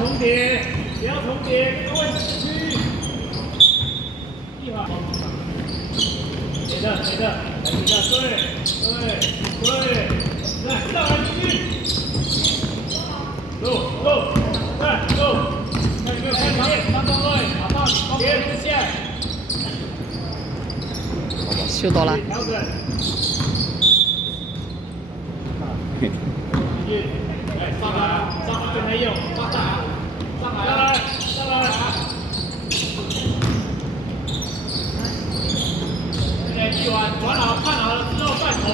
重叠，不要重叠，各位市区。一好。别的，别的，来别的，对，来上来继续。走，来走，看有没有看前面，三方位，马上别出线。修到了。调整。来上来，对他用，上来。一碗转好，看好了之后再投。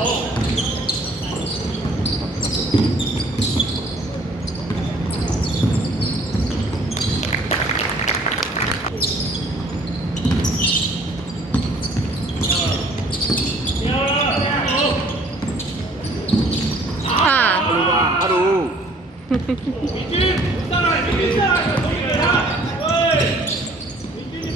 阿鲁，平均上来，平均上来，投给他。对，平均你